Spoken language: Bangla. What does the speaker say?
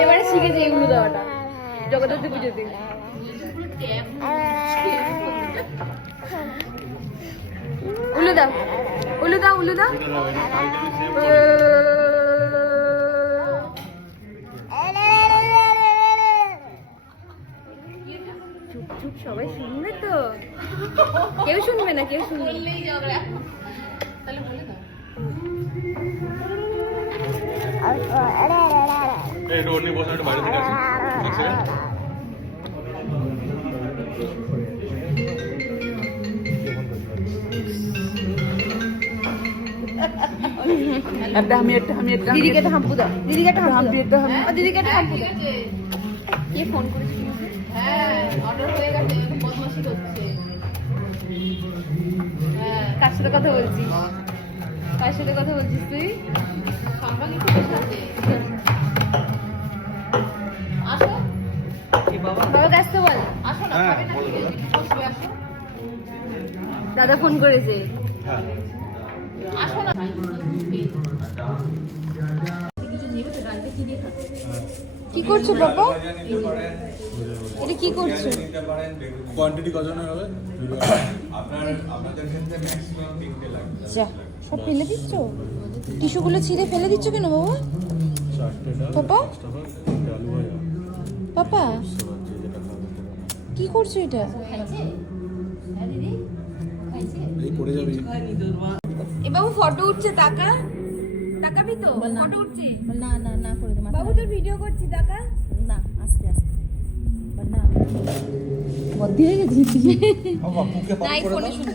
এবারে শিখেছে এগুলো দেওয়াটা জগদ্ধাত্রী পুজোতে। উলু দাও, উলু দাও, উলু দাও। চুপ চুপ, সবাই শুনবে তো? কেউ শুনবে না, কেউ শুনবে না। দিদিকে একটা হাম্পু দাও, দিদিকে একটা হাম্পু দাও, দিদিকে একটা হাম্পু দাও। কে ফোন করেছে? হ্যাঁ, অর্ডার হয়ে গেছে, বদমাশি করছে। হ্যাঁ, কার সাথে কথা বলছিস? কার সাথে কথা বলছিস তুই? সাংবাদিকের সাথে। আসো বাবা, আসতে বল। আসো না, খাবে না? আসো। দাদা ফোন করেছে। আসো না। কি করছো বাবা? এটা কি করছো? কোয়ান্টিটি কতজনের হবে? আপনাদের ক্ষেত্রে ম্যাক্সিমাম 3টে লাগবে। যা, সব ফেলে দিচ্ছ? টিস্যুগুলো ছিঁড়ে ফেলে দিচ্ছ কেন বাবা? পাপা, পাপা কি করছো এটা? এ বাবু ফটো উঠছে, তাকা, তাকাবি তো? ফটো উঠছে। না না না করে দে বাবু, তোর ভিডিও করছি, তাকা। না, আস্তে আস্তে। না বদ্ধি হয়ে গেছিস। নাই ফোনে শুনে।